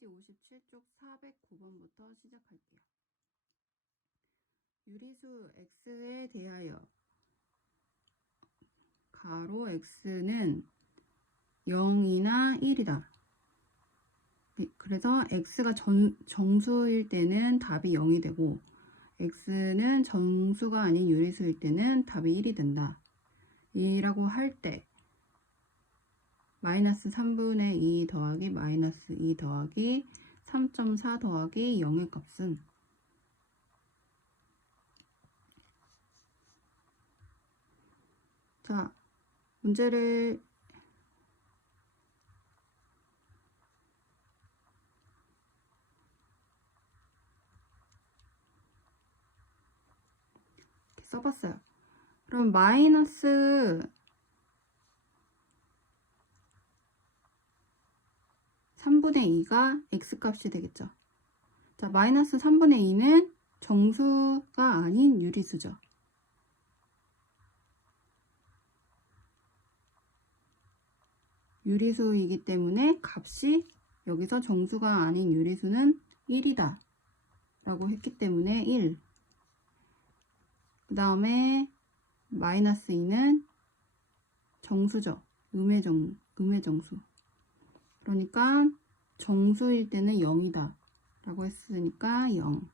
페이지 57쪽 409번부터 시작할게요. 유리수 x에 대하여 가로 x는 0이나 1이다. 그래서 x가 정수일 때는 답이 0이 되고 x는 정수가 아닌 유리수일 때는 답이 1이 된다. 이라고 할 때 마이너스 3분의 2 더하기 마이너스 2 더하기 3.4 더하기 0의 값은 자, 문제를 이렇게 써봤어요. 그럼 마이너스 3분의 2가 x값이 되겠죠. 자, 마이너스 3분의 2는 정수가 아닌 유리수죠. 유리수이기 때문에 값이 여기서 정수가 아닌 유리수는 1이다 라고 했기 때문에 1. 그 다음에 마이너스 2는 정수죠. 음의 정수. 그러니까 정수일 때는 0이다 라고 했으니까 0.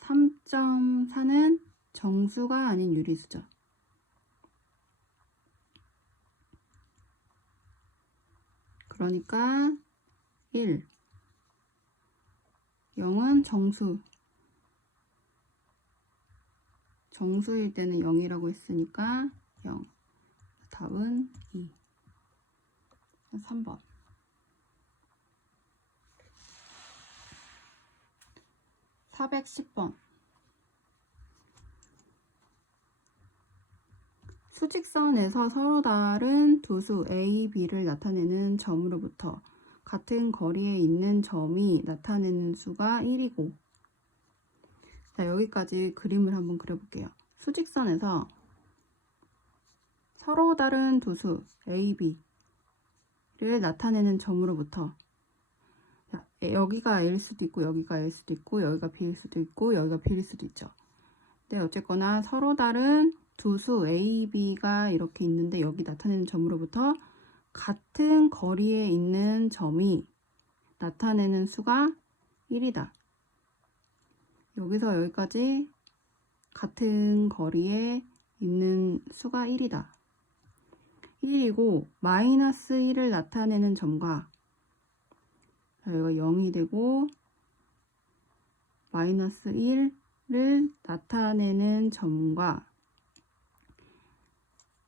3.4는 정수가 아닌 유리수죠. 그러니까 1. 0은 정수일 때는 0이라고 했으니까 0. 답은 2. 3번. 410번. 수직선에서 서로 다른 두 수 A, B를 나타내는 점으로부터 같은 거리에 있는 점이 나타내는 수가 1이고, 자, 여기까지 그림을 한번 그려볼게요. 수직선에서 서로 다른 두 수 A, B를 나타내는 점으로부터, 자, 여기가 A일 수도 있고 여기가 A일 수도 있고 여기가 B일 수도 있고 여기가 B일 수도 있죠. 근데 어쨌거나 서로 다른 두 수 A, B가 이렇게 있는데 여기 나타내는 점으로부터 같은 거리에 있는 점이 나타내는 수가 1이다. 여기서 여기까지 같은 거리에 있는 수가 1이다. 1이고 마이너스 1을 나타내는 점과, 자, 여기가 0이 되고 마이너스 1을 나타내는 점과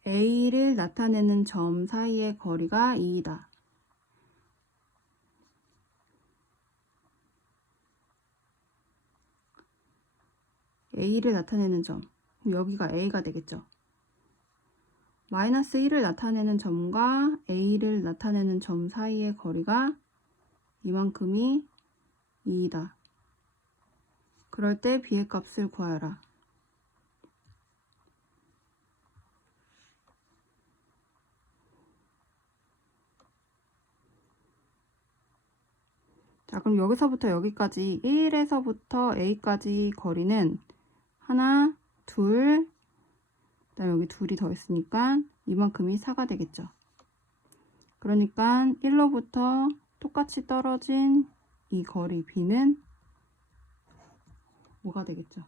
A를 나타내는 점 사이의 거리가 2이다. A를 나타내는 점, 여기가 A가 되겠죠. 마이너스 1을 나타내는 점과 A를 나타내는 점 사이의 거리가 이만큼이 2이다. 그럴 때 B의 값을 구하여라. 자, 그럼 여기서부터 여기까지 1에서부터 A까지 거리는 하나, 둘, 그다음 여기 둘이 더 있으니까 이만큼이 4가 되겠죠. 그러니까 1로부터 똑같이 떨어진 이 거리 B는 5가 되겠죠.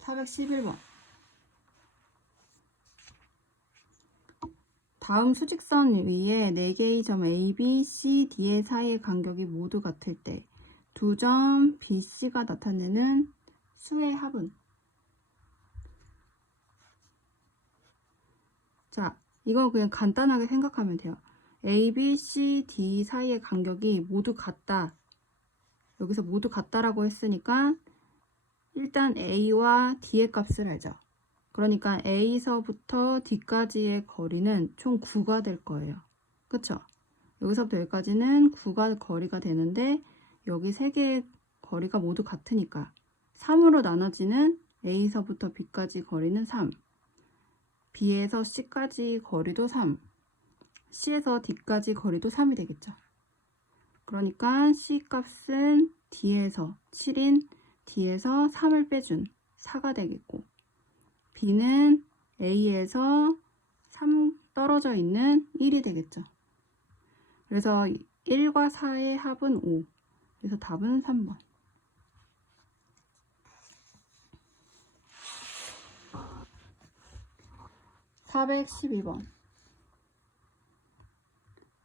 (411번) 다음 수직선 위에 4개의 점 A, B, C, D의 사이의 간격이 모두 같을 때 두 점 B, C가 나타내는 수의 합은? 자, 이거 그냥 간단하게 생각하면 돼요. A, B, C, D 사이의 간격이 모두 같다. 여기서 모두 같다라고 했으니까 일단 A와 D의 값을 알죠. 그러니까 A서부터 D까지의 거리는 총 9가 될 거예요. 그쵸? 여기서부터 여기까지는 9가 거리가 되는데 여기 3개의 거리가 모두 같으니까 3으로 나눠지는 A서부터 B까지 거리는 3, B에서 C까지 거리도 3, C에서 D까지 거리도 3이 되겠죠. 그러니까 C 값은 D에서 7인 D에서 3을 빼준 4가 되겠고, B는 A에서 3 떨어져 있는 1이 되겠죠. 그래서 1과 4의 합은 5. 그래서 답은 3번. (412번)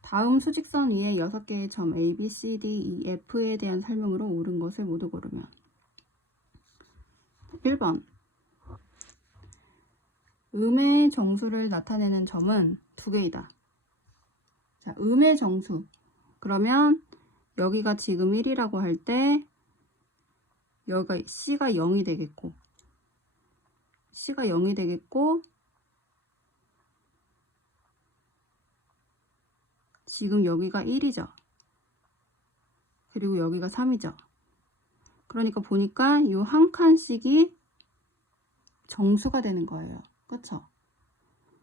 다음 수직선 위에 6개의 점 A, B, C, D, E, F에 대한 설명으로 옳은 것을 모두 고르면. 1번 음의 정수를 나타내는 점은 2개이다. 자, 음의 정수. 그러면 여기가 지금 1이라고 할 때 여기가 C가 0이 되겠고, C가 0이 되겠고, 지금 여기가 1이죠. 그리고 여기가 3이죠. 그러니까 보니까 이 한 칸씩이 정수가 되는 거예요. 그쵸?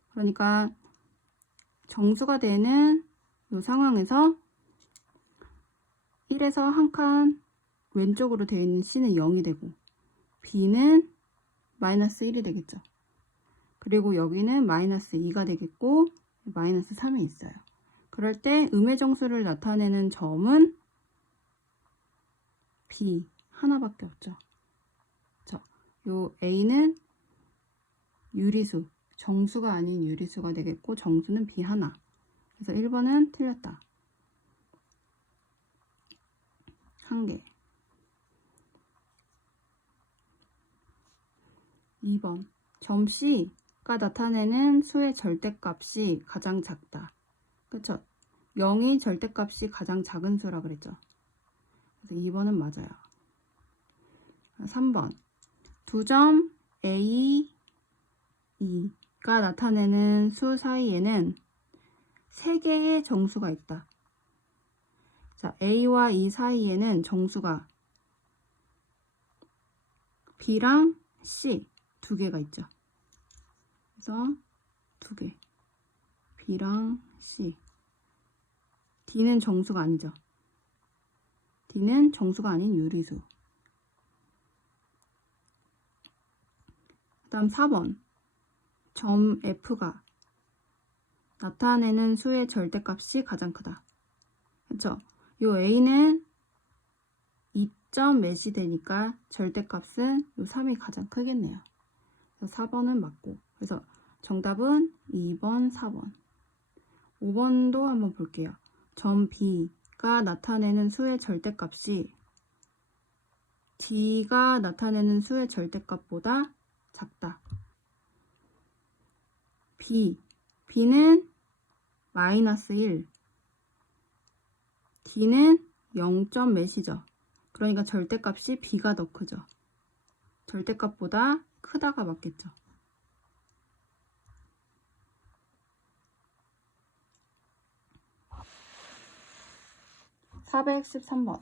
그러니까 정수가 되는 이 상황에서 1에서 한 칸 왼쪽으로 되어 있는 C는 0이 되고, B는 마이너스 1이 되겠죠. 그리고 여기는 마이너스 2가 되겠고, 마이너스 3이 있어요. 그럴 때 음의 정수를 나타내는 점은 B 하나밖에 없죠. 요 A는 유리수, 정수가 아닌 유리수가 되겠고, 정수는 B 하나. 그래서 1번은 틀렸다. 한 개. 2번 점 C가 나타내는 수의 절대값이 가장 작다. 그쵸? 0이 절대값이 가장 작은 수라 그랬죠. 그래서 2번은 맞아요. 3번 두 점 A, E가 나타내는 수 사이에는 3개의 정수가 있다. 자, A와 E 사이에는 정수가 B랑 C 2개가 있죠. 그래서 2개. B랑 C. D는 정수가 아니죠. D는 정수가 아닌 유리수. 그 다음 4번. 점 F가 나타내는 수의 절대값이 가장 크다. 그쵸? 요 A는 2점 몇이 되니까 절대값은 요 3이 가장 크겠네요. 그래서 4번은 맞고. 그래서 정답은 2번, 4번. 5번도 한번 볼게요. 점 B가 나타내는 수의 절대값이 D가 나타내는 수의 절대값보다 작다. B는 마이너스 1, D는 0점 몇이죠. 그러니까 절대값이 B가 더 크죠. 절대값보다 크다가 맞겠죠. 413번.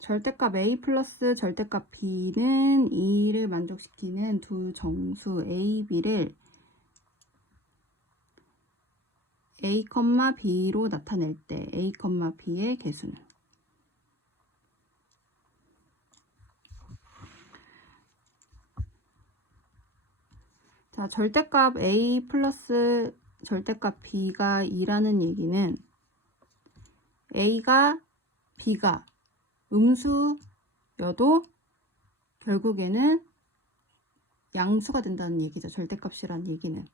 절대값 A 플러스 절대값 B는 2를 만족시키는 두 정수 A, B를 A, B로 나타낼 때 A, B의 개수는. 자, 절대값 A 플러스 절대값 B가 2라는 얘기는 A가 B가 음수여도 결국에는 양수가 된다는 얘기죠. 절대값이라는 얘기는.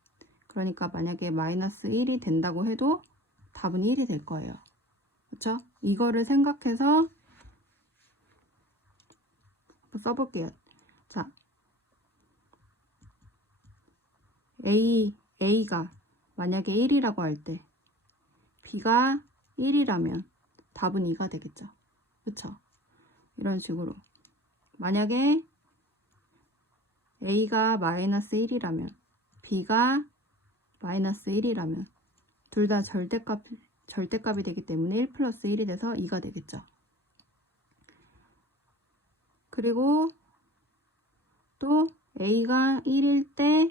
그러니까 만약에 마이너스 1이 된다고 해도 답은 1이 될 거예요. 그렇죠? 이거를 생각해서 써볼게요. 자, A가 만약에 1이라고 할 때 B가 1이라면 답은 2가 되겠죠. 그쵸? 이런 식으로 만약에 A가 마이너스 1이라면 B가 마이너스 1이라면 둘 다 절대값이 되기 때문에 1 플러스 1이 돼서 2가 되겠죠. 그리고 또 a가 1일 때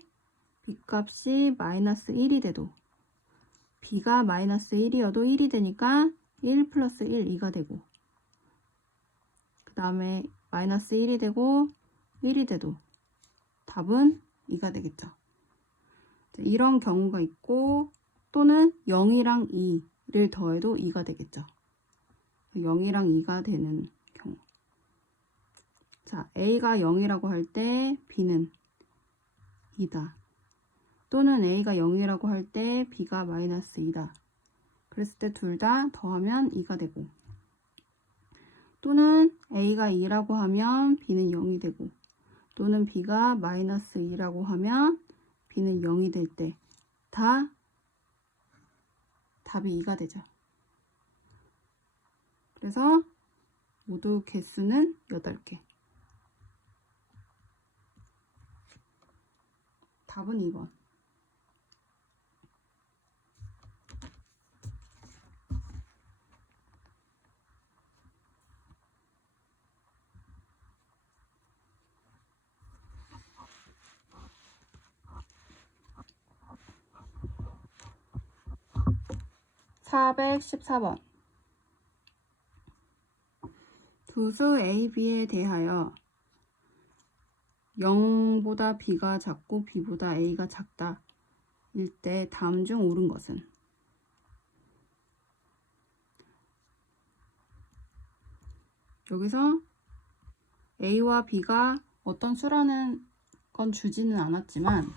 b값이 마이너스 1이 돼도 b가 마이너스 1이어도 1이 되니까 1 플러스 1, 2가 되고 그 다음에 마이너스 1이 되고 1이 돼도 답은 2가 되겠죠. 이런 경우가 있고 또는 0이랑 2를 더해도 2가 되겠죠. 0이랑 2가 되는 경우. 자, a가 0이라고 할 때 b는 2다. 또는 a가 0이라고 할 때 b가 마이너스 2다. 그랬을 때 둘 다 더하면 2가 되고 또는 a가 2라고 하면 b는 0이 되고 또는 b가 마이너스 2라고 하면 b는 0이 될 때 다 답이 2가 되죠. 그래서 모두 개수는 8개. 답은 2번. (414번) 두수 A, B에 대하여 0보다 B가 작고 B보다 A가 작다 일 때 다음 중 옳은 것은? 여기서 A와 B가 어떤 수라는 건 주지는 않았지만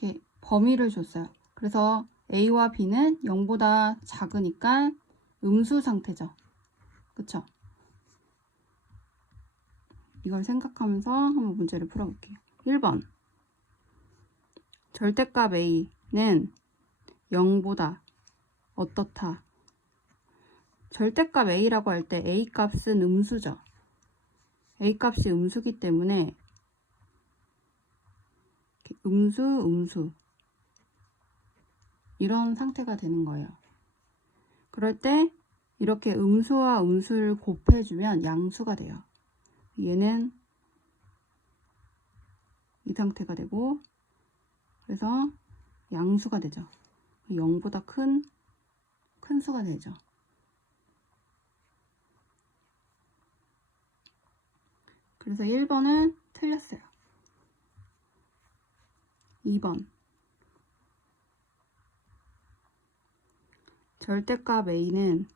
이렇게 범위를 줬어요. 그래서 A와 B는 0보다 작으니까 음수 상태죠. 그쵸? 이걸 생각하면서 한번 문제를 풀어볼게요. 1번 절대값 A는 0보다 어떻다. 절대값 A라고 할 때 A 값은 음수죠. A 값이 음수기 때문에 음수 이런 상태가 되는 거예요. 그럴 때 이렇게 음수와 음수를 곱해주면 양수가 돼요. 얘는 이 상태가 되고 그래서 양수가 되죠. 0보다 큰 수가 되죠. 그래서 1번은 틀렸어요. 2번 절대값 A는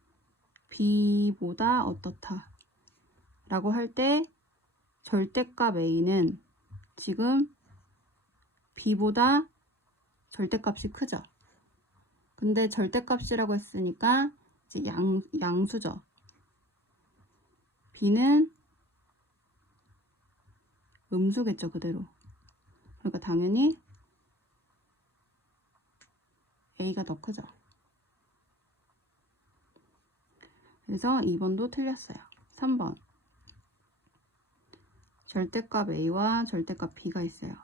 B보다 어떻다 라고 할 때 절대값 A는 지금 B보다 절대값이 크죠. 근데 절대값이라고 했으니까 이제 양수죠. B는 음수겠죠, 그대로. 그러니까 당연히 A가 더 크죠. 그래서 2번도 틀렸어요. 3번 절대값 A와 절대값 B가 있어요.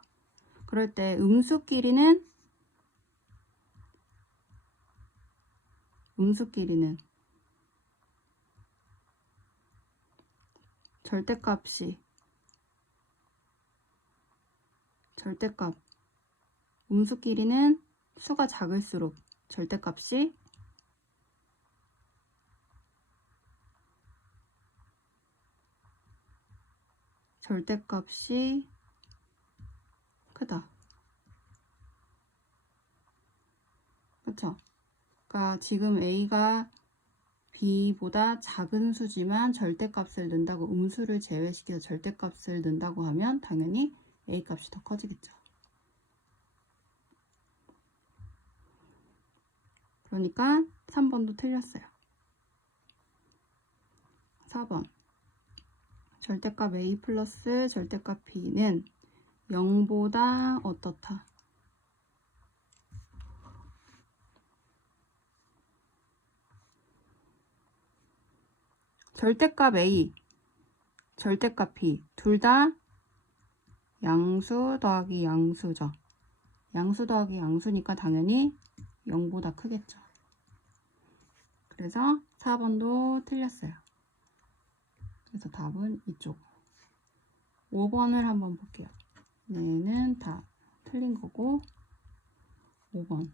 그럴 때 음수끼리는 음수끼리는 수가 작을수록 절대값이 크다. 그쵸? 그러니까 지금 A가 B보다 작은 수지만 절대값을 넣는다고 음수를 제외시켜서 절대값을 넣는다고 하면 당연히 A 값이 더 커지겠죠. 그러니까 3번도 틀렸어요. 4번 절대값 A 플러스 절대값 B는 0보다 어떻다. 절대값 A, 절대값 B 둘 다 양수 더하기 양수죠. 양수 더하기 양수니까 당연히 0보다 크겠죠. 그래서 4번도 틀렸어요. 그래서 답은 이쪽. 5번을 한번 볼게요. 얘는 다 틀린 거고 5번.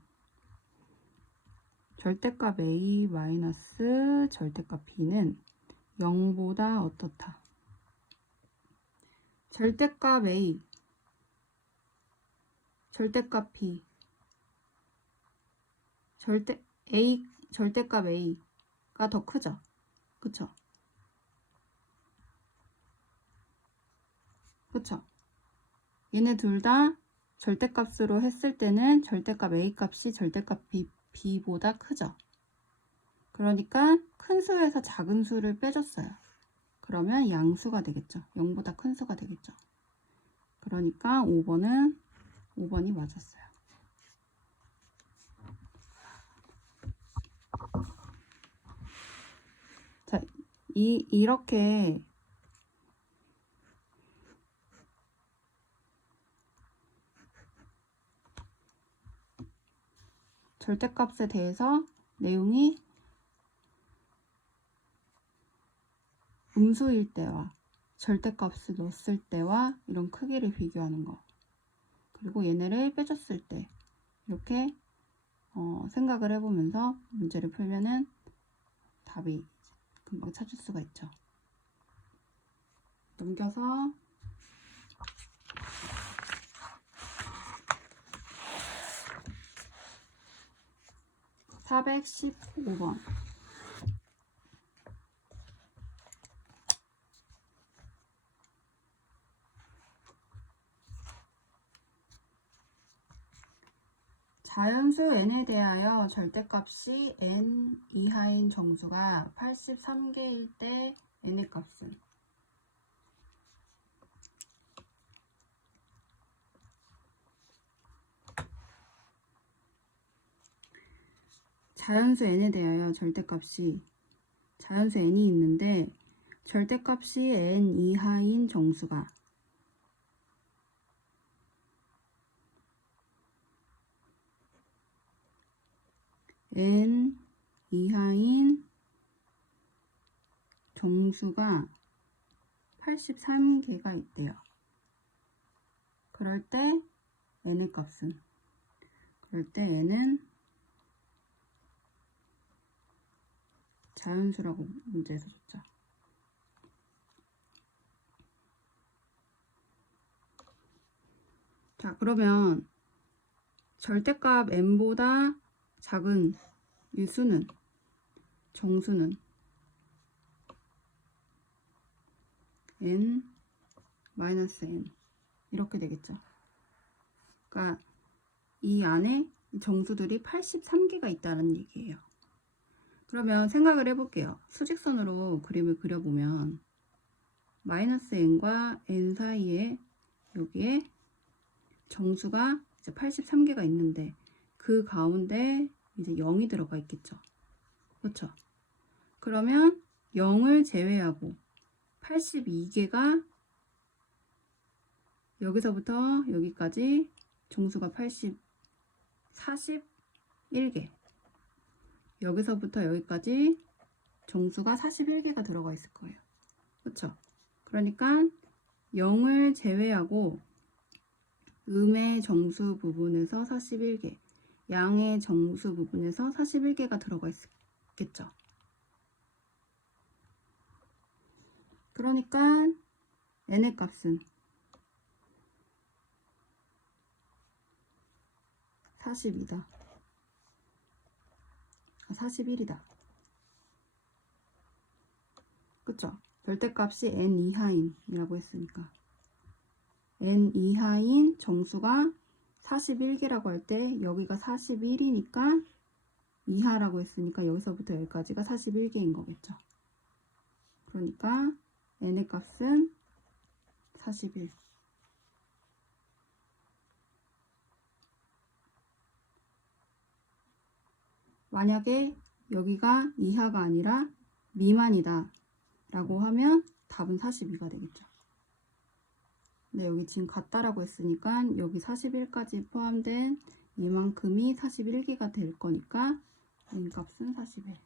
절대값 a 마이너스 절대값 b는 0보다 어떻다. 절대값 a, 절대값 b, 절대값 a가 더 크죠. 그쵸? 그쵸? 얘네 둘 다 절대값으로 했을 때는 절대값 a 값이 절대값 b보다 크죠. 그러니까 큰 수에서 작은 수를 빼줬어요. 그러면 양수가 되겠죠. 0보다 큰 수가 되겠죠. 그러니까 5번이 맞았어요. 자, 이렇게 절대값에 대해서 내용이 음수일 때와 절대값을 넣었을 때와 이런 크기를 비교하는 거, 그리고 얘네를 빼줬을 때 이렇게 생각을 해보면서 문제를 풀면은 답이 금방 찾을 수가 있죠. 넘겨서 415번. 자연수 n에 대하여 절대값이 n 이하인 정수가 83개일 때 n의 값은 자연수 n에 대하여 자연수 n이 있는데 절대값이 n 이하인 정수가 n 이하인 정수가 83개가 있대요. 그럴 때 n의 값은, 그럴 때 n은 자연수라고 문제에서 줬죠. 자, 그러면 절대값 n보다 작은 이 수는, 정수는 n 마이너스 n 이렇게 되겠죠. 그러니까 이 안에 정수들이 83개가 있다는 얘기예요. 그러면 생각을 해볼게요. 수직선으로 그림을 그려보면 마이너스 n과 n 사이에 여기에 정수가 이제 83개가 있는데 그 가운데 이제 0이 들어가 있겠죠. 그렇죠? 그러면 0을 제외하고 82개가 여기서부터 여기까지 정수가 41개, 여기서부터 여기까지 정수가 41개가 들어가 있을 거예요. 그렇죠? 그러니까 0을 제외하고 음의 정수 부분에서 41개, 양의 정수 부분에서 41개가 들어가 있겠죠. 그러니까 n의 값은 40이다. 41이다. 그쵸? 절대값이 n 이하인이라고 했으니까 n 이하인 정수가 41개라고 할 때 여기가 41이니까 이하라고 했으니까 여기서부터 여기까지가 41개인 거겠죠. 그러니까 n의 값은 41. 만약에 여기가 이하가 아니라 미만이다 라고 하면 답은 42가 되겠죠. 근데 여기 지금 같다라고 했으니까 여기 41까지 포함된 이만큼이 41개가 될 거니까 n 값은 41.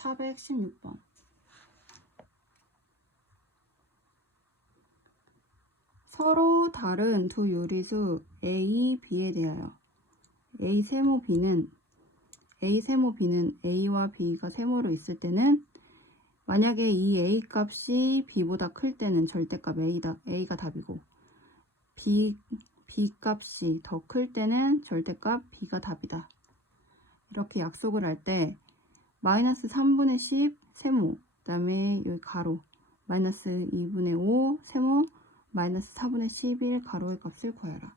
416번. 서로 다른 두 요리수 A, B에 대하여 A 세모 B는 A와 B가 세모로 있을 때는 만약에 이 A 값이 B보다 클 때는 절대값 A가 답이고 B 값이 더 클 때는 절대값 B가 답이다. 이렇게 약속을 할 때 마이너스 3분의 10 세모, 그 다음에 여기 가로 마이너스 2분의 5 세모, 마이너스 4분의 11 가로의 값을 구해라.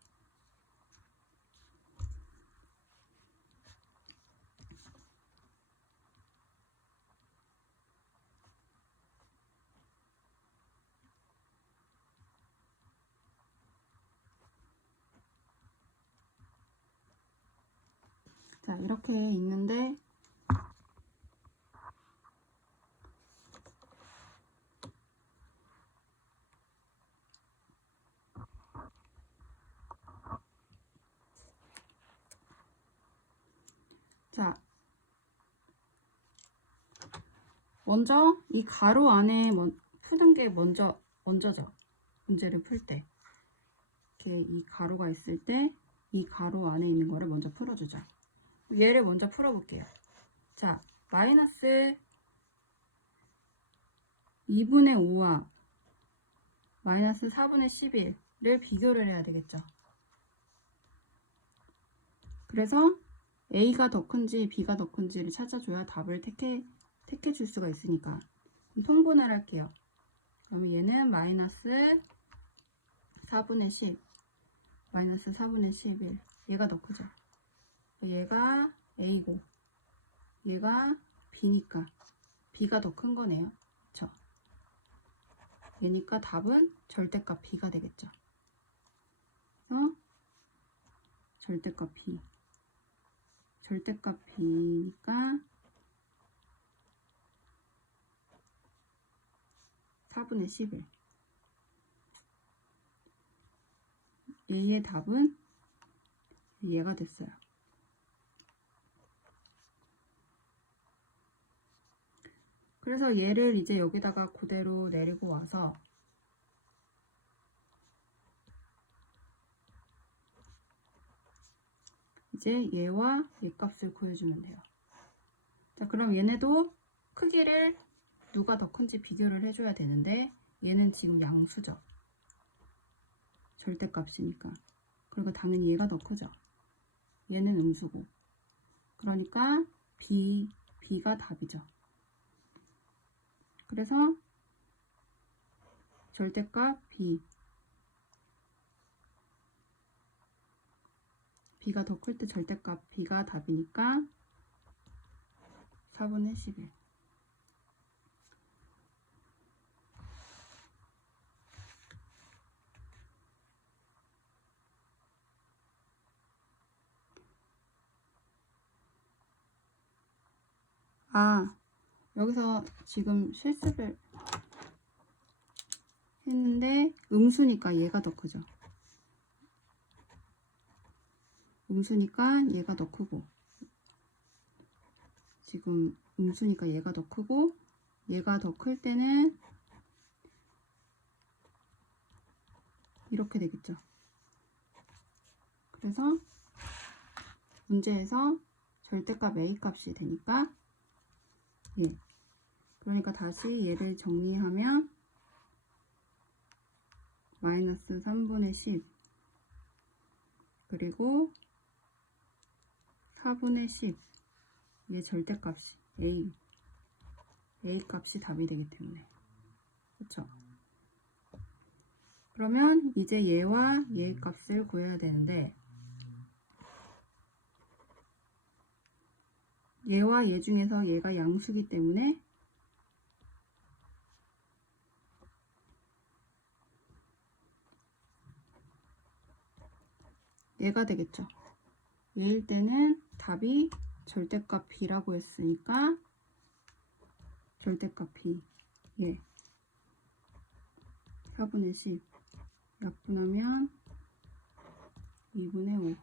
자, 이렇게 있는데 자, 먼저 이 가로 안에 푸는 게 먼저죠. 문제를 풀 때. 이렇게 이 가로가 있을 때 이 가로 안에 있는 거를 먼저 풀어주자. 얘를 먼저 풀어볼게요. 자, 마이너스 2분의 5와 마이너스 4분의 11을 비교를 해야 되겠죠. 그래서 A가 더 큰지 B가 더 큰지를 찾아줘야 답을 택해 줄 수가 있으니까 통분을 할게요. 그럼 얘는 마이너스 4분의 10 마이너스 4분의 11 얘가 더 크죠. 얘가 A고 얘가 B니까 B가 더 큰 거네요. 그쵸? 얘니까 답은 절대값 B가 되겠죠. 그래서 절대값 B 절대값 B니까 4분의 11 얘의 답은 얘가 됐어요. 그래서 얘를 이제 여기다가 그대로 내리고 와서 이제 얘와 얘 값을 구해주면 돼요. 자, 그럼 얘네도 크기를 누가 더 큰지 비교를 해줘야 되는데 얘는 지금 양수죠. 절대값이니까. 그리고 당연히 얘가 더 크죠. 얘는 음수고. 그러니까 B가 답이죠. 그래서 절대값 B가 더 클 때 절대값 B가 답이니까 4분의 11. 아, 여기서 지금 실수를 했는데 음수니까 얘가 더 크죠. 음수니까 얘가 더 크고 지금 음수니까 얘가 더 크고 얘가 더 클 때는 이렇게 되겠죠. 그래서 문제에서 절대값 A 값이 되니까 예. 그러니까 다시 얘를 정리하면 마이너스 3분의 10 그리고 4분의 10 얘 절대값이 A 값이 답이 되기 때문에 그렇죠? 그러면 이제 얘와 얘 값을 구해야 되는데 얘와 얘 중에서 얘가 양수기 때문에 얘가 되겠죠. 얘일 때는 답이 절대값 b라고 했으니까 절대값 b 예 4분의 10 약분하면 2분의 5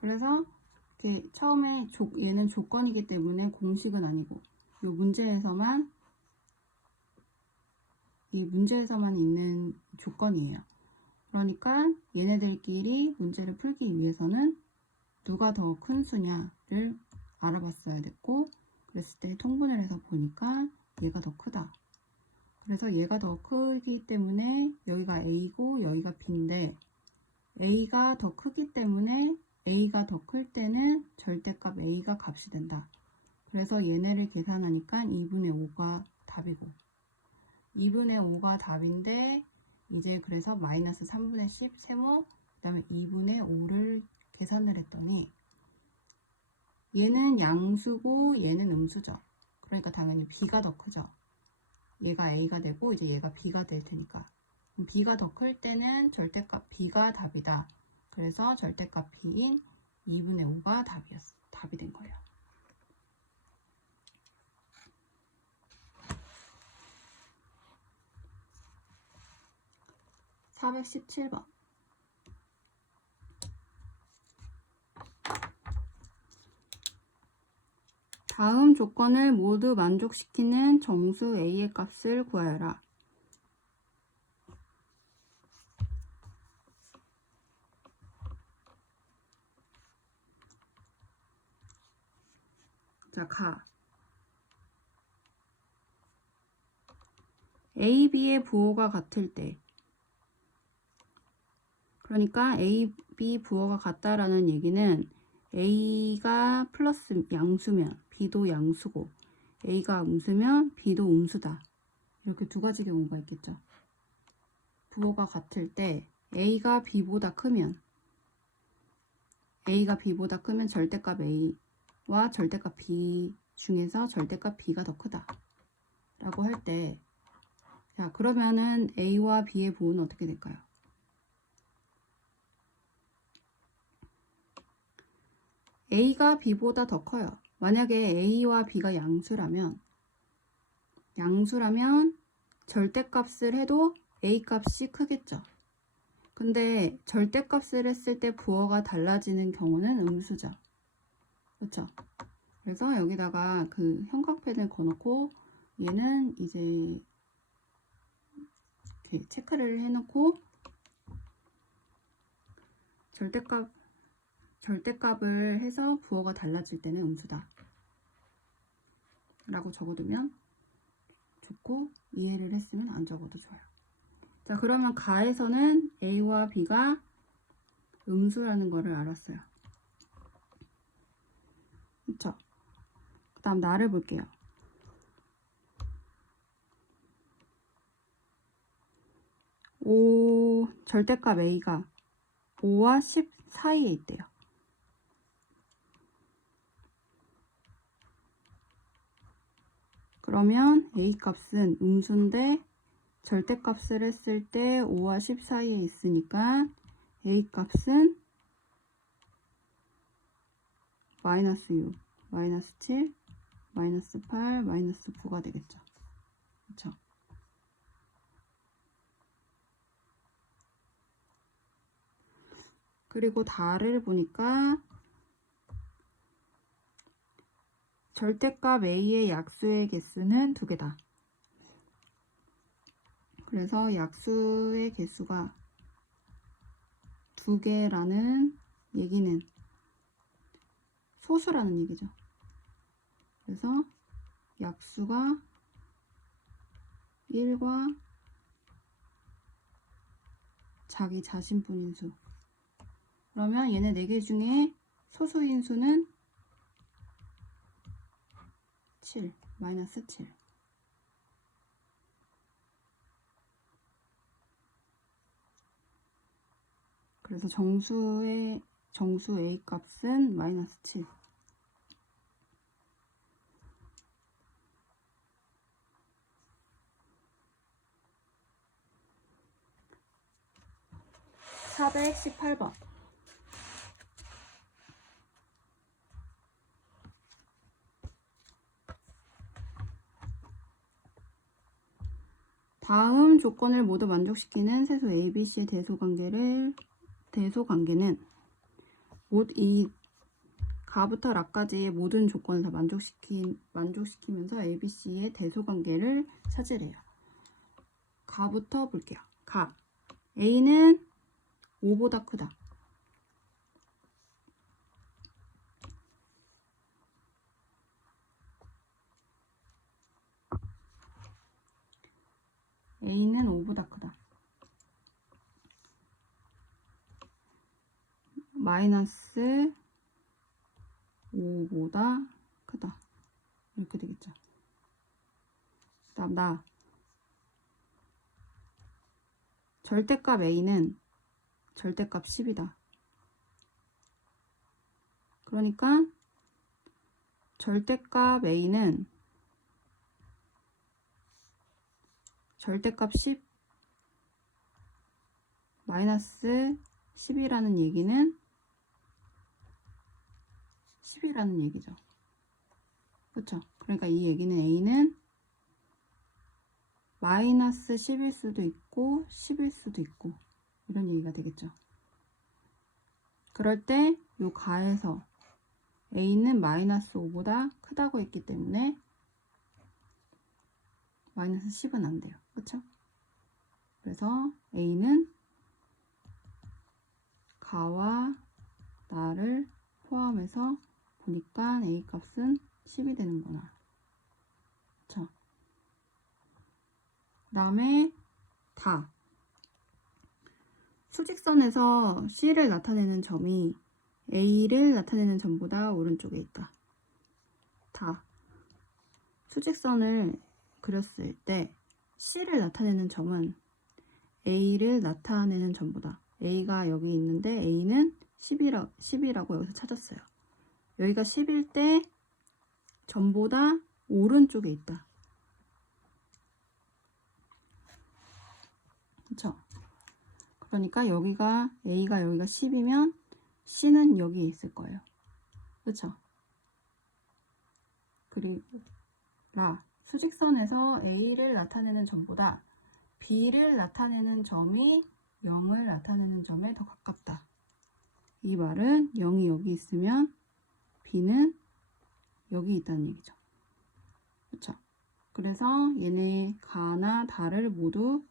그래서 이렇게 처음에 얘는 조건이기 때문에 공식은 아니고 이 문제에서만 있는 조건이에요. 그러니까 얘네들끼리 문제를 풀기 위해서는 누가 더 큰 수냐를 알아봤어야 됐고, 그랬을 때 통분을 해서 보니까 얘가 더 크다. 그래서 얘가 더 크기 때문에 여기가 A고 여기가 B인데 A가 더 크기 때문에 A가 더 클 때는 절대값 A가 값이 된다. 그래서 얘네를 계산하니까 2분의 5가 답이고 2분의 5가 답인데 이제 그래서 마이너스 3분의 10 세모 그 다음에 2분의 5를 계산을 했더니 얘는 양수고 얘는 음수죠. 그러니까 당연히 B가 더 크죠. 얘가 A가 되고 이제 얘가 B가 될 테니까 B가 더 클 때는 절대값 B가 답이다. 그래서 절대값 B인 2분의 5가 답이 된 거예요. 417번 다음 조건을 모두 만족시키는 정수 A의 값을 구하여라. 자, A, B의 부호가 같을 때 그러니까 A, B 부호가 같다라는 얘기는 A가 플러스 양수면 B도 양수고 A가 음수면 B도 음수다. 이렇게 두 가지 경우가 있겠죠. 부호가 같을 때 A가 B보다 크면 절대값 A와 절대값 B 중에서 절대값 B가 더 크다 라고 할 때 자, 그러면은 A와 B의 부호는 어떻게 될까요? A가 B보다 더 커요. 만약에 A와 B가 양수라면 절대값을 해도 A 값이 크겠죠. 근데 절대값을 했을 때 부호가 달라지는 경우는 음수죠. 그렇죠? 그래서 여기다가 그 형광펜을 거놓고 얘는 이제 이렇게 체크를 해놓고 절대값을 해서 부호가 달라질 때는 음수다 라고 적어두면 좋고 이해를 했으면 안 적어도 좋아요. 자, 그러면 가에서는 A와 B가 음수라는 거를 알았어요. 그쵸? 그 다음 나를 볼게요. 5 절대값 A가 5와 10 사이에 있대요. 그러면 A 값은 음수인데 절대값을 했을 때 5와 10 사이에 있으니까 A 값은 마이너스 6, 마이너스 7, 마이너스 8, 마이너스 9가 되겠죠. 그렇죠? 그리고 다를 보니까 절대값 A의 약수의 개수는 2개다. 그래서 약수의 개수가 2개라는 얘기는 소수라는 얘기죠. 그래서 약수가 1과 자기 자신분인 수. 그러면 얘네 4개 중에 소수인 수는 7, 마이너스 7. 그래서 정수 A 값은 마이너스 7. 418번. 다음 조건을 모두 만족시키는 세소 ABC의 대소관계는 이 가부터 라까지의 모든 조건을 다 만족시키면서 ABC의 대소관계를 찾으래요. 가부터 볼게요. 가. A는 5보다 크다. A는 5보다 크다. 마이너스 5보다 크다. 이렇게 되겠죠. 그다음 나. 절대값 A는 절대값 10이다. 그러니까 절대값 A는 절대값 10 마이너스 10이라는 얘기는 10이라는 얘기죠. 그렇죠? 그러니까 이 얘기는 A는 마이너스 10일 수도 있고 10일 수도 있고 이런 얘기가 되겠죠. 그럴 때 요 가에서 A는 마이너스 5보다 크다고 했기 때문에 마이너스 10은 안 돼요. 그렇죠? 그래서 A는 가와 나를 포함해서 보니까 A 값은 10이 되는구나. 그렇죠? 그 다음에 다. 수직선에서 C를 나타내는 점이 A를 나타내는 점보다 오른쪽에 있다. 다. 수직선을 그렸을 때 C를 나타내는 점은 A를 나타내는 점보다 A가 여기 있는데 A는 10이라고 여기서 찾았어요. 여기가 10일 때 점보다 오른쪽에 있다. 그쵸? 그러니까 A가 여기가 10이면 C는 여기에 있을 거예요. 그쵸? 그리고 수직선에서 A를 나타내는 점보다 B를 나타내는 점이 0을 나타내는 점에 더 가깝다. 이 말은 0이 여기 있으면 B는 여기 있다는 얘기죠. 그렇죠? 그래서 얘네 가나 다를 모두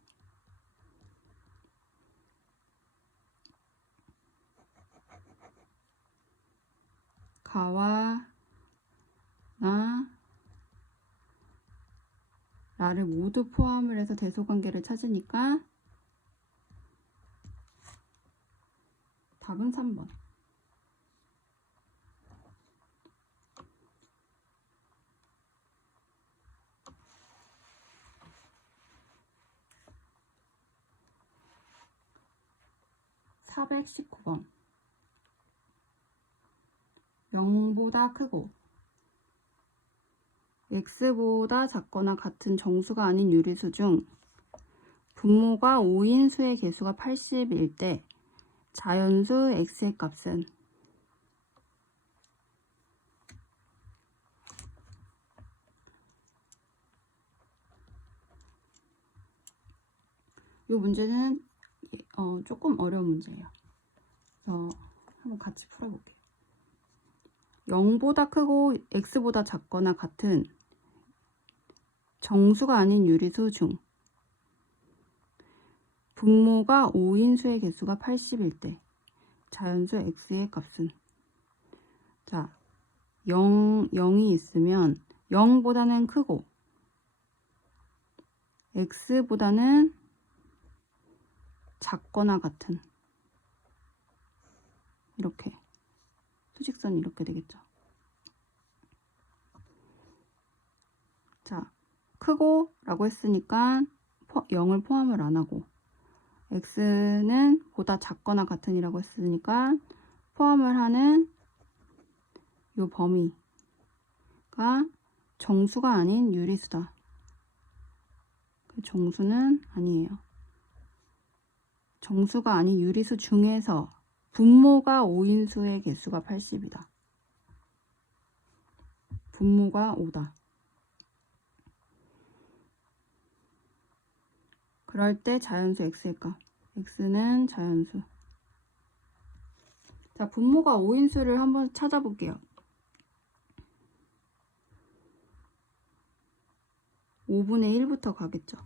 가와 나 라를 모두 포함을 해서 대소관계를 찾으니까 답은 3번. (419번) 0보다 크고 x보다 작거나 같은 정수가 아닌 유리수 중 분모가 5인 수의 개수가 80일 때 자연수 x의 값은 이 문제는 조금 어려운 문제예요. 그래서 한번 같이 풀어볼게요. 0보다 크고 x보다 작거나 같은 정수가 아닌 유리수 중 분모가 5인 수의 개수가 80일 때 자연수 x의 값은 자 0이 있으면 0보다는 크고 x보다는 작거나 같은 이렇게 수직선이 이렇게 되겠죠. 자 크고 라고 했으니까 0을 포함을 안 하고 x는 보다 작거나 같은 이라고 했으니까 포함을 하는 요 범위가 정수가 아닌 유리수다. 그 정수는 아니에요. 정수가 아닌 유리수 중에서 분모가 5인수의 개수가 80이다. 분모가 5다. 그럴 때 자연수 x일까? x는 자연수. 자, 분모가 5인수를 한번 찾아볼게요. 5분의 1부터 가겠죠.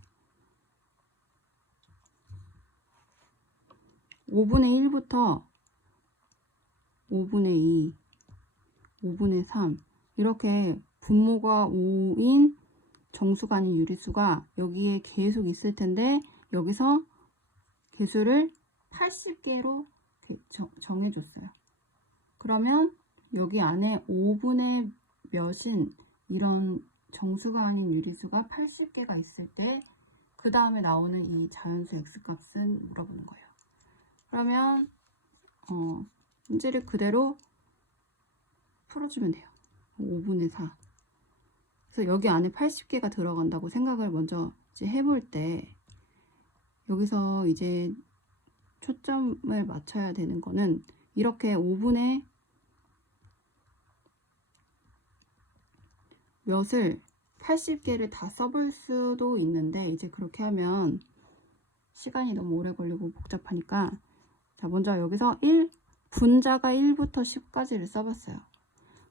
5분의 1부터 5분의 2, 5분의 3 이렇게 분모가 5인 정수가 아닌 유리수가 여기에 계속 있을 텐데 여기서 개수를 80개로 정해줬어요. 그러면 여기 안에 5분의 몇인 이런 정수가 아닌 유리수가 80개가 있을 때 그 다음에 나오는 이 자연수 x값은 물어보는 거예요. 그러면 문제를 그대로 풀어주면 돼요. 5분의 4. 그래서 여기 안에 80개가 들어간다고 생각을 먼저 이제 해볼 때 여기서 이제 초점을 맞춰야 되는 거는 이렇게 5분의 몇을 80개를 다 써볼 수도 있는데 이제 그렇게 하면 시간이 너무 오래 걸리고 복잡하니까 자 먼저 여기서 분자가 1부터 10까지를 써봤어요.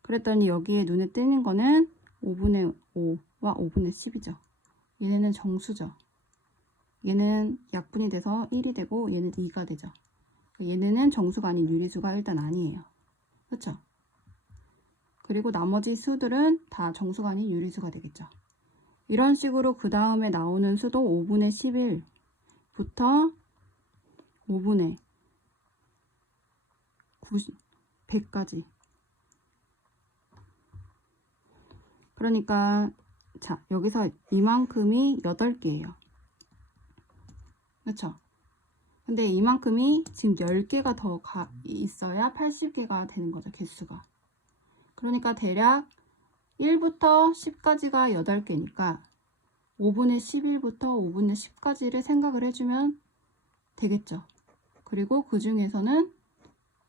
그랬더니 여기에 눈에 띄는 거는 5분의 5와 5분의 10이죠. 얘네는 정수죠. 얘는 약분이 돼서 1이 되고 얘는 2가 되죠. 얘네는 정수가 아닌 유리수가 일단 아니에요. 그렇죠? 그리고 나머지 수들은 다 정수가 아닌 유리수가 되겠죠. 이런 식으로 그 다음에 나오는 수도 5분의 11부터 5분의 100까지. 그러니까 자 여기서 이만큼이 8개예요. 그렇죠? 근데 이만큼이 지금 10개가 더 있어야 80개가 되는 거죠. 개수가. 그러니까 대략 1부터 10까지가 8개니까 5분의 11부터 5분의 10까지를 생각을 해주면 되겠죠. 그리고 그 중에서는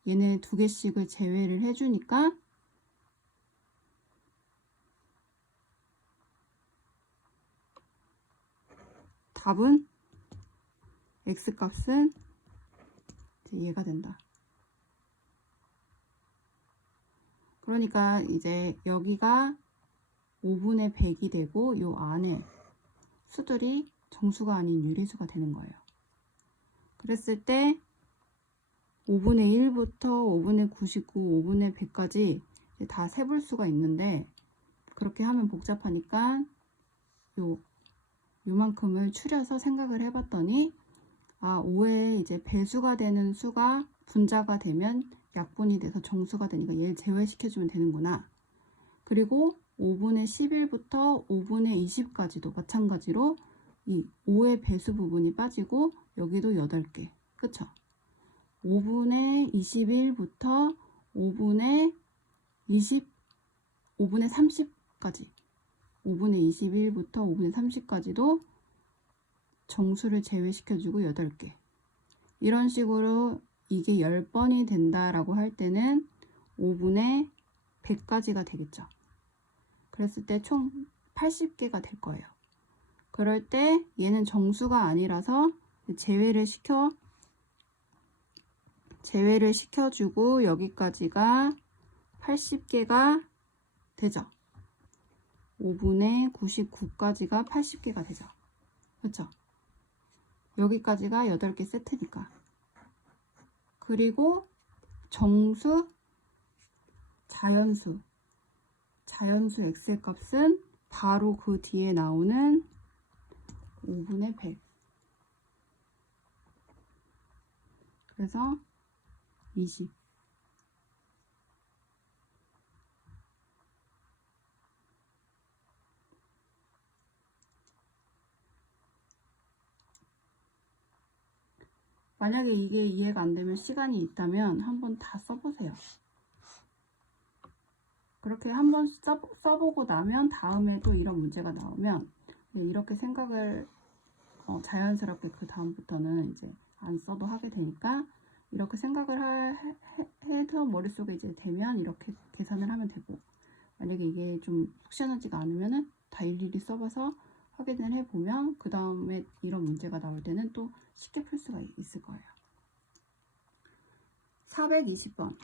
얘네 2개씩을 제외를 해주니까 답은 x값은 얘가 된다. 그러니까 이제 여기가 5분의 100이 되고 요 안에 수들이 정수가 아닌 유리수가 되는 거예요. 그랬을 때 5분의 1부터 5분의 99, 5분의 100까지 다 세볼 수가 있는데 그렇게 하면 복잡하니까 요만큼을 추려서 생각을 해봤더니 5에 이제 배수가 되는 수가 분자가 되면 약분이 돼서 정수가 되니까 얘를 제외시켜주면 되는구나. 그리고 5분의 11부터 5분의 20까지도 마찬가지로 이 5의 배수 부분이 빠지고 여기도 8개. 그쵸? 5분의 21부터 5분의 30까지 5분의 21부터 5분의 30까지도 정수를 제외시켜주고 8개. 이런 식으로 이게 10번이 된다라고 할 때는 5분의 100까지가 되겠죠. 그랬을 때 총 80개가 될 거예요. 그럴 때 얘는 정수가 아니라서 제외를 시켜주고 여기까지가 80개가 되죠. 5분의 99까지가 80개가 되죠. 그렇죠? 여기까지가 8개 세트니까. 그리고 정수, 자연수 x의 값은 바로 그 뒤에 나오는 5분의 100. 그래서 20. 만약에 이게 이해가 안 되면 시간이 있다면 한번 다 써보세요. 그렇게 한번 써보고 나면 다음에 또 이런 문제가 나오면 이렇게 생각을 자연스럽게 그 다음부터는 이제 안 써도 하게 되니까 이렇게 생각을 해서 머릿속에 이제 되면 이렇게 계산을 하면 되고, 만약에 이게 좀 속 시원하지가 않으면은 다 일일이 써봐서 확인을 해보면 그 다음에 이런 문제가 나올 때는 또 쉽게 풀 수가 있을 거예요. 420번.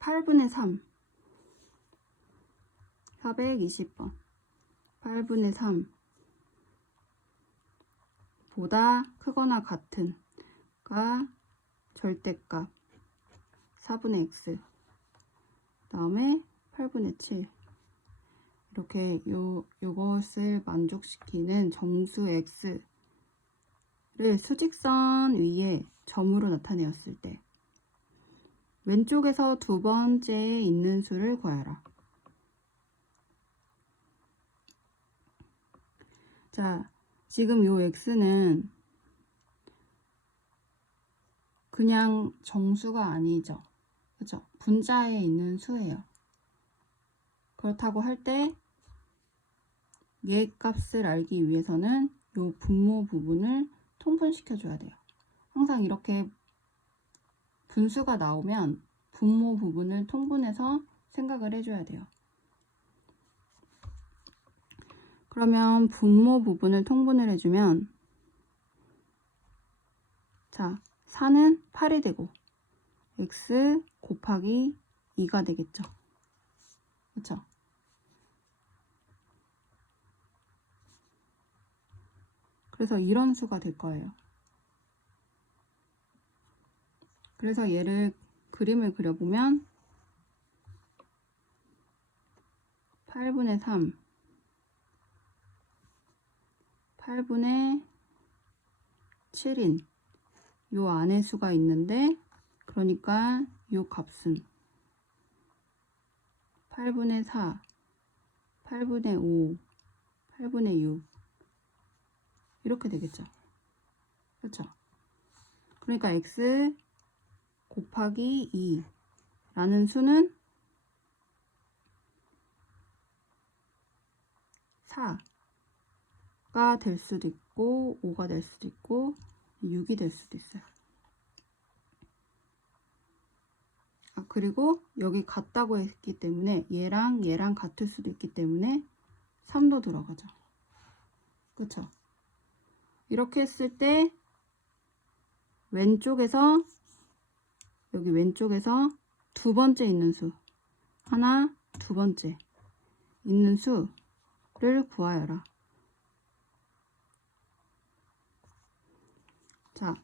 (8분의 3) 420번 8분의 3 보다 크거나 같은 가 절대값 4분의 x, 그 다음에 8분의 7. 이렇게 요것을 만족시키는 정수 x를 수직선 위에 점으로 나타내었을 때 왼쪽에서 두 번째에 있는 수를 구하라. 자, 지금 요 x는 그냥 정수가 아니죠. 그죠? 분자에 있는 수예요. 그렇다고 할 때 얘 값을 알기 위해서는 요 분모 부분을 통분시켜 줘야 돼요. 항상 이렇게 분수가 나오면 분모 부분을 통분해서 생각을 해줘야 돼요. 그러면 분모 부분을 통분을 해주면, 자, 4는 8이 되고 x 곱하기 2가 되겠죠. 그쵸? 그래서 이런 수가 될 거예요. 그래서 얘를 그림을 그려보면 8분의 3 8분의 7인 요 안에 수가 있는데, 그러니까 요 값은 8분의 4 8분의 5 8분의 6 이렇게 되겠죠. 그렇죠? 그러니까 x 곱하기 2라는 수는 4가 될 수도 있고 5가 될 수도 있고 6이 될 수도 있어요. 그리고 여기 같다고 했기 때문에 얘랑 같을 수도 있기 때문에 3도 들어가죠. 그쵸? 이렇게 했을 때 왼쪽에서, 여기 왼쪽에서 두 번째 있는 수, 하나, 두 번째 있는 수를 구하여라. 자,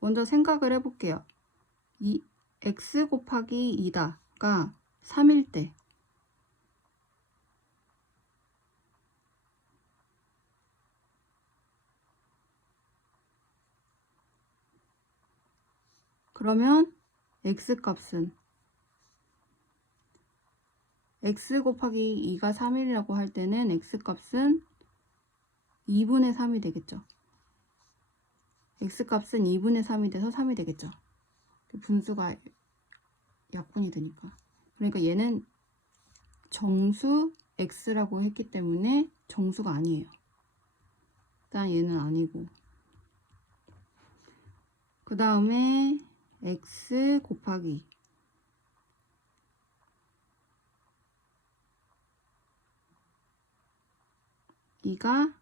먼저 생각을 해볼게요. 이 x 곱하기 2다가 3일 때 그러면 x 값은 x 곱하기 2가 3일이라고 할 때는 x 값은 2분의 3이 되겠죠. x 값은 2분의 3이 돼서 3이 되겠죠. 분수가 약분이 되니까. 그러니까 얘는 정수 x라고 했기 때문에 정수가 아니에요. 일단 얘는 아니고, 그 다음에 x 곱하기 2가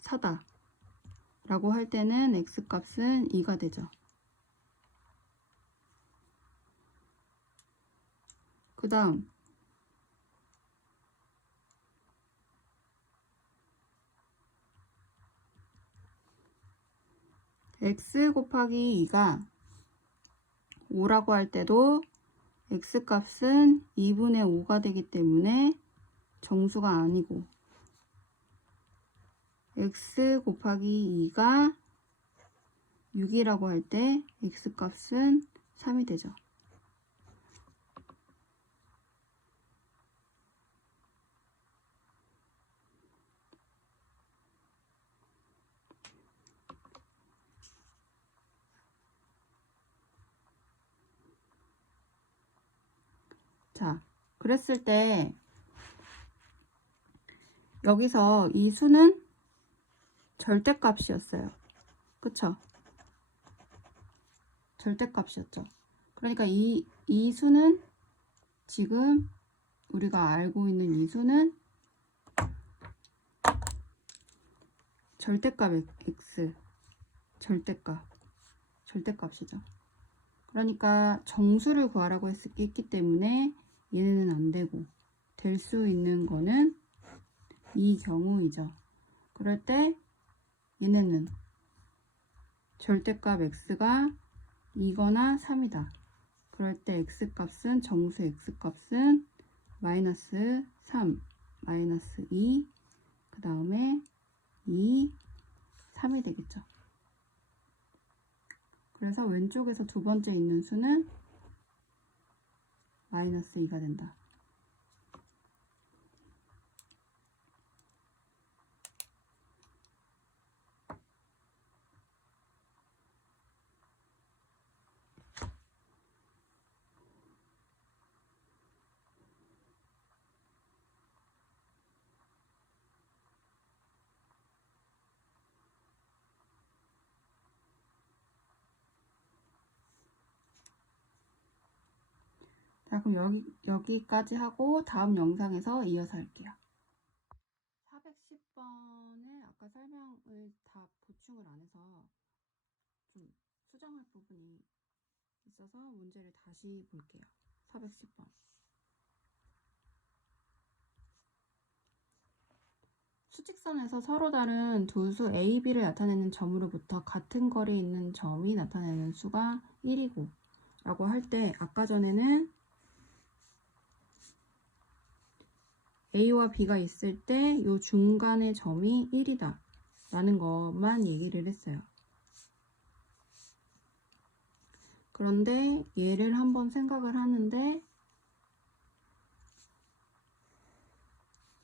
4다 라고 할 때는 x 값은 2가 되죠. 그 다음 x 곱하기 2가 5라고 할 때도 x 값은 2분의 5가 되기 때문에 정수가 아니고, x 곱하기 2가 6이라고 할 때 x값은 3이 되죠. 자, 그랬을 때 여기서 이 수는 절대값이었어요. 그쵸? 절대값이었죠. 그러니까 이 수는 지금 우리가 알고 있는 이 수는 절대값 x, 절대값이죠. 그러니까 정수를 구하라고 했기 때문에 얘네는 안 되고 될 수 있는 거는 이 경우이죠. 그럴 때 얘네는 절대값 x가 2거나 3이다. 그럴 때 x값은 정수 x값은 마이너스 3, 마이너스 2, 그 다음에 2, 3이 되겠죠. 그래서 왼쪽에서 두 번째 있는 수는 마이너스 2가 된다. 자, 그럼 여기까지 하고 다음 영상에서 이어서 할게요. 410번에 아까 설명을 다 보충을 안 해서 좀 수정할 부분이 있어서 문제를 다시 볼게요. 410번. 수직선에서 서로 다른 두 수 A, B를 나타내는 점으로부터 같은 거리에 있는 점이 나타내는 수가 1이고 라고 할 때 아까 전에는 A와 B가 있을 때 요 중간의 점이 1이다 라는 것만 얘기를 했어요. 그런데 얘를 한번 생각을 하는데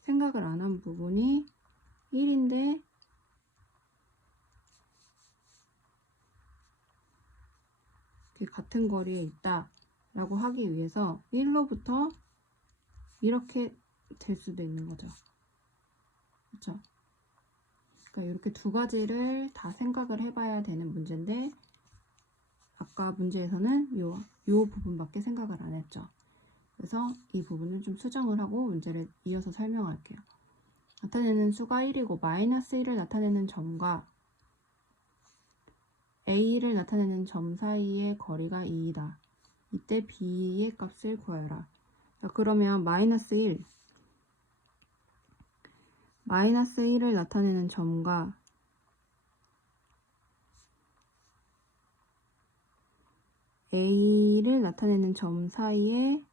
생각을 안 한 부분이 1인데 같은 거리에 있다 라고 하기 위해서 1로부터 이렇게 될 수도 있는 거죠. 그렇죠? 그러니까 이렇게 두 가지를 다 생각을 해봐야 되는 문제인데 아까 문제에서는 요 부분밖에 생각을 안 했죠. 그래서 이 부분을 좀 수정을 하고 문제를 이어서 설명할게요. 나타내는 수가 1이고 마이너스 1을 나타내는 점과 A를 나타내는 점 사이의 거리가 2이다. 이때 B의 값을 구하여라. 자, 그러면 마이너스 1을 나타내는 점과 A를 나타내는 점 사이의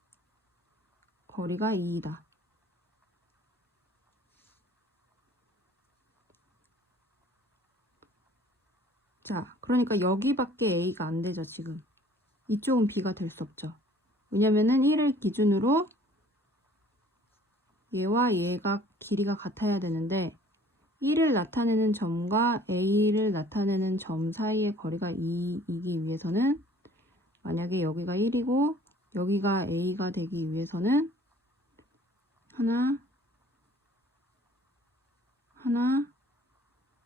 거리가 2이다. 자, 그러니까 여기밖에 A가 안 되죠, 지금. 이쪽은 B가 될 수 없죠. 왜냐면은 1을 기준으로 얘와 얘가 길이가 같아야 되는데 1을 나타내는 점과 A를 나타내는 점 사이의 거리가 2이기 위해서는 만약에 여기가 1이고 여기가 A가 되기 위해서는 하나,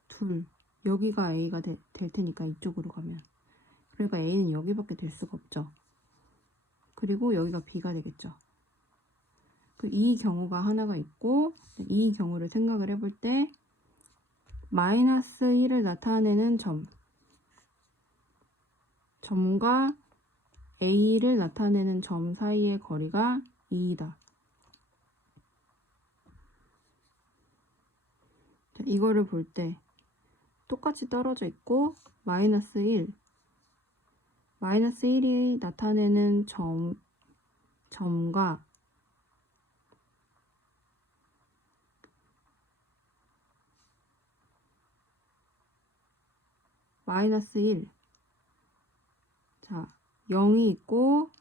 둘, 여기가 A가 될 테니까 이쪽으로 가면 그러니까 A는 여기밖에 될 수가 없죠. 그리고 여기가 B가 되겠죠. 이 경우가 하나가 있고 이 경우를 생각을 해볼 때 마이너스 1을 나타내는 점과 A를 나타내는 점 사이의 거리가 2이다. 이거를 볼 때 똑같이 떨어져 있고 마이너스 1이 나타내는 점과 마이너스 1 자, 0이 있고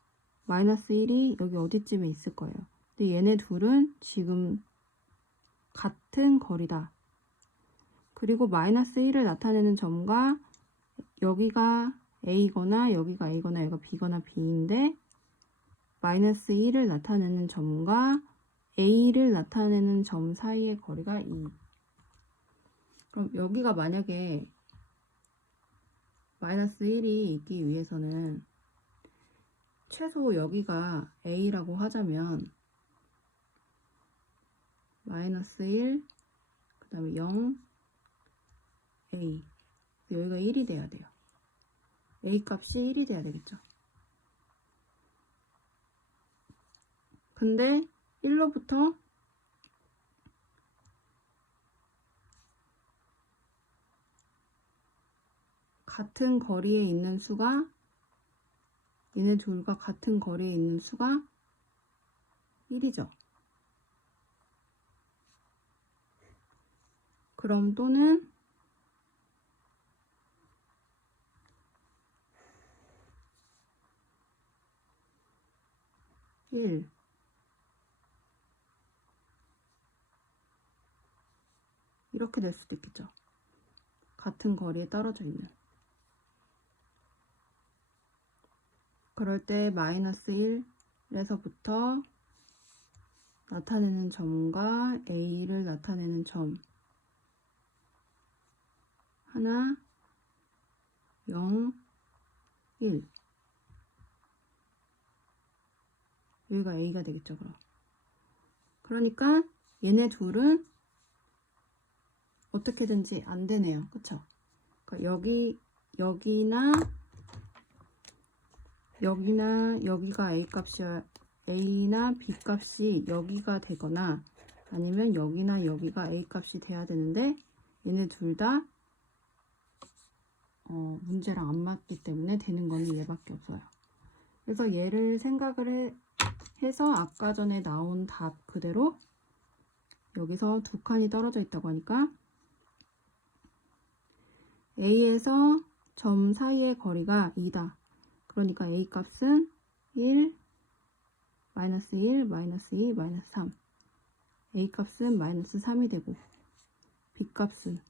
마이너스 1이 여기 어디쯤에 있을 거예요. 근데 얘네 둘은 지금 같은 거리다. 그리고 마이너스 1을 나타내는 점과 여기가 A거나 여기가 A거나 여기가 B거나 B인데 마이너스 1을 나타내는 점과 A를 나타내는 점 사이의 거리가 2. 그럼 여기가 만약에 마이너스 1이 있기 위해서는 최소 여기가 A라고 하자면 마이너스 1, 그 다음에 0, A. 여기가 1이 돼야 돼요. A 값이 1이 돼야 되겠죠. 근데 1로부터 같은 거리에 있는 수가 얘네 둘과 같은 거리에 있는 수가 1이죠. 그럼 또는 (1) 이렇게 될 수도 있겠죠. 같은 거리에 떨어져 있는. 그럴 때 마이너스 1에서부터 나타내는 점과 A를 나타내는 점 하나 0, 1 여기가 A가 되겠죠. 그러니까 얘네 둘은 어떻게든지 안 되네요. 그쵸? 그러니까 여기가 A 값이 A나 B 값이 여기가 되거나 아니면 여기나 여기가 A 값이 돼야 되는데 얘네 둘 다 문제랑 안 맞기 때문에 되는 거는 얘밖에 없어요. 그래서 얘를 생각을 해서 아까 전에 나온 답 그대로 여기서 두 칸이 떨어져 있다고 하니까 A에서 점 사이의 거리가 2다. 그러니까 A 값은 1, 마이너스 1, 마이너스 2, 마이너스 3. A 값은 마이너스 3이 되고 B 값은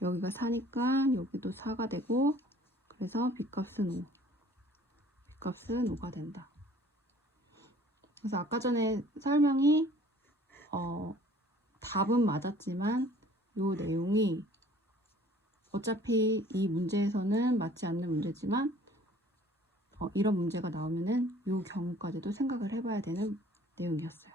여기가 4니까 여기도 4가 되고 그래서 B 값은 5. B 값은 5가 된다. 그래서 아까 전에 설명이 답은 맞았지만 요 내용이 어차피 이 문제에서는 맞지 않는 문제지만 이런 문제가 나오면은 요 경우까지도 생각을 해봐야 되는 내용이었어요.